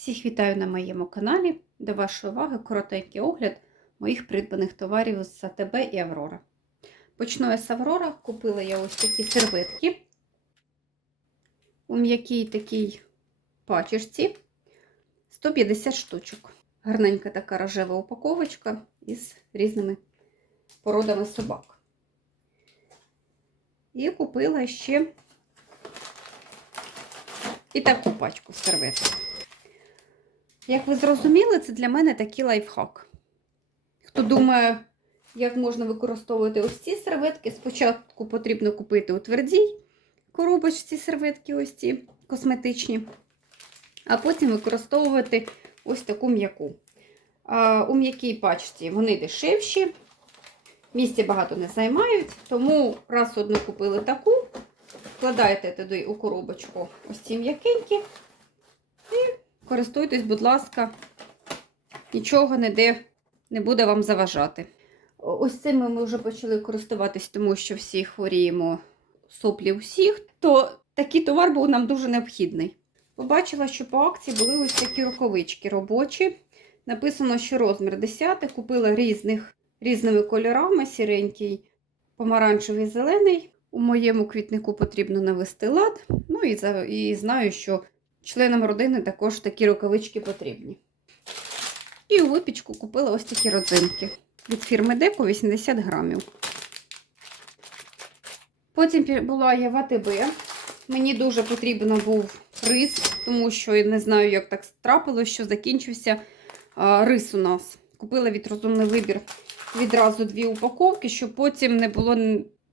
Всіх вітаю на моєму каналі. До вашої уваги коротенький огляд моїх придбаних товарів з АТБ і Аврора. Почну я з Аврора. Купила я ось такі серветки у м'якій такій пачечці 150 штучок. Гарненька така рожева упаковочка із різними породами собак. І купила ще і таку пачку серветок. Як ви зрозуміли, це для мене такий лайфхак. Хто думає, як можна використовувати ось ці серветки, спочатку потрібно купити у твердій коробочці серветки, ось ці косметичні, а потім використовувати ось таку м'яку. У м'якій пачці вони дешевші, місця багато не займають, тому раз одну купили таку, вкладаєте туди у коробочку ось ці м'якенькі і користуйтесь, будь ласка, нічого ніде не буде вам заважати. Ось цими ми вже почали користуватись, тому що всі хворіємо соплі усіх, то такий товар був нам дуже необхідний. Побачила, що по акції були ось такі рукавички робочі. Написано, що розмір 10, купила різних, різними кольорами: сіренький, помаранчевий, зелений. У моєму квітнику потрібно навести лад. Ну і, і знаю, що членам родини також такі рукавички потрібні. І у випічку купила ось такі родзинки від фірми Деко 80 грамів. Потім була я в. Мені дуже потрібен був рис, тому що я не знаю, як так трапилось, що закінчився рис у нас. Купила від розумний вибір відразу дві упаковки, щоб потім не було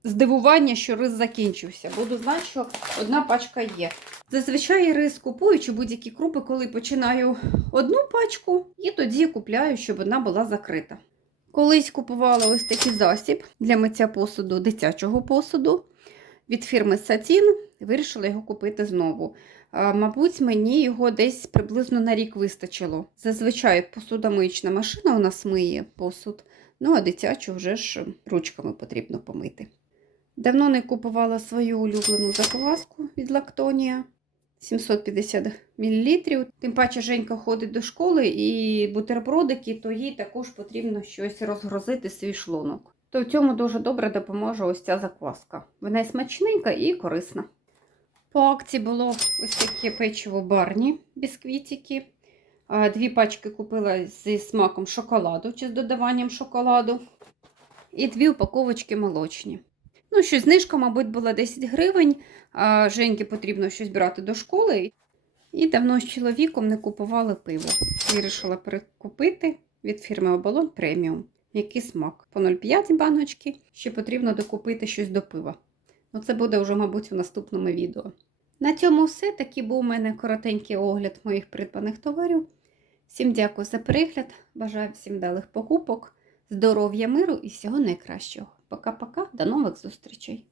здивування, що рис закінчився. Буду знати, що одна пачка є. Зазвичай рис купую чи будь-які крупи, коли починаю одну пачку, і тоді купляю, щоб вона була закрита. Колись купувала ось такий засіб для миття посуду, дитячого посуду від фірми Сатін. Вирішила його купити знову. А, мабуть, мені його десь приблизно на рік вистачило. Зазвичай посудомиючна машина у нас миє посуд, ну а дитячу вже ж ручками потрібно помити. Давно не купувала свою улюблену закваску від Лактонія. 750 мл. Тим паче Женька ходить до школи і бутербродики, то їй також потрібно щось розгрозити свій шлунок. То в цьому дуже добре допоможе ось ця закваска. Вона смачненька і корисна. По акції було ось таке печиво барні бісквітики. Дві пачки купила зі смаком шоколаду чи з додаванням шоколаду. І дві упаковочки молочні. Ну, що знижка, мабуть, була 10 гривень. А Женьки потрібно щось брати до школи. І давно з чоловіком не купували пиво. Вирішила перекупити від фірми Оболон преміум. Який смак? По 0,5 баночки. Ще потрібно докупити щось до пива. Ну, це буде вже, мабуть, у наступному відео. На цьому все. Такий був у мене коротенький огляд моїх придбаних товарів. Всім дякую за перегляд. Бажаю всім далих покупок, здоров'я, миру і всього найкращого. Пока-пока, до нових зустрічей!